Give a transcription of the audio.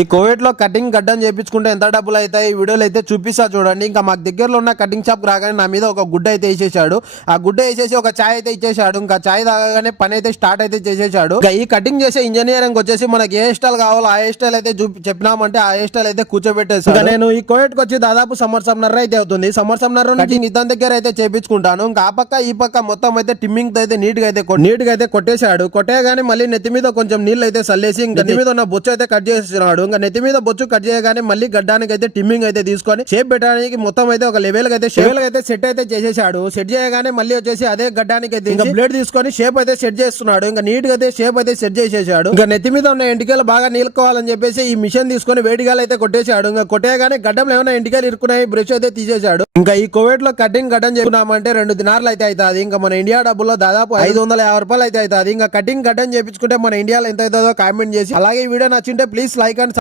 ఈ కోవిడ్ లో కటింగ్ గడ్డం చేపించుకుంటే ఎంత డబ్బులు అవుతాయి ఈ వీడియోలు అయితే చూపిస్తా చూడండి. ఇంకా మాకు దగ్గరలో ఉన్న కటింగ్ షాప్ రాగానే నా మీద ఒక గుడ్డ అయితే వేసేసాడు. ఆ గుడ్డ వేసేసి ఒక చాయ్ అయితే ఇచ్చేసాడు. ఇంకా చాయ్ తాగానే పని అయితే స్టార్ట్ అయితే చేసేసాడు. ఇంకా ఈ కటింగ్ చేసే ఇంజనీరింగ్ వచ్చేసి మనకి ఏ స్టైల్ కావాలో ఆ హెయిర్ స్టైల్ అయితే చెప్పినామంటే ఆ హెయిర్ స్టైల్ అయితే కూర్చోబెట్టేసాడు. ఇంకా నేను ఈ కోవిడ్ కి వచ్చి దాదాపు సంవత్సరంన్నర అయితే అవుతుంది. సంవత్సరంన్నర నుంచి ఇతని దగ్గర అయితే చేపించుకుంటాను. ఇంకా ఆ పక్క ఈ పక్క మొత్తం అయితే టిమ్మింగ్ అయితే నీట్ గా అయితే కొట్టేశాడు. కొట్టేగానే మళ్ళీ నెత్తి మీద కొంచెం నీళ్ళు అయితే చల్లేసి ఇంకా నెత్తి మీద ఉన్న బొచ్చు అయితే కట్ చేస్తున్నాడు. ఇంకా నెత్తి మీద బొచ్చు కట్ చేయగానే మళ్ళీ గడ్డానికి అయితే టిమ్మింగ్ అయితే తీసుకొని షేప్ పెట్టడానికి మొత్తం అయితే ఒక లెవెల్ అయితే సెట్ అయితే చేసేసాడు. సెట్ చేయగానే మళ్ళీ వచ్చేసి అదే గడ్డానికి అయితే ఇంకా బ్లేడ్ తీసుకొని షేప్ అయితే సెట్ చేస్తున్నాడు. ఇంకా నీట్ గా అయితే షేప్ అయితే సెట్ చేసేసాడు. ఇంకా నెత్తి మీద ఉన్న ఎంటికలు బాగా నీలుకోవాలని చెప్పేసి ఈ మిషన్ తీసుకొని వేడిగాలు అయితే కొట్టేశాడు. ఇంకా కొట్టేయగానే గడ్డంలో ఏమైనా ఎంటికలు ఇరుక్కున్నాయి, బ్రష్ అయితే తీసేశాడు. ఇంకా ఈ కోవిడ్ లో కటింగ్ గడ్డం చేసుకున్నామంటే 2 దినార్లు అయితే అవుతుంది. ఇంకా మన ఇండియా డబ్బుల్లో దాదాపు 550 రూపాయలు అయితే అవుతుంది. ఇంకా కటింగ్ గడ్డం చేపించుకుంటే మన ఇండియాలో ఎంత అవుతుందో కామెంట్ చేసి అలాగే ఈ వీడియో నచ్చింటే ప్లీజ్ లైక్ అండ్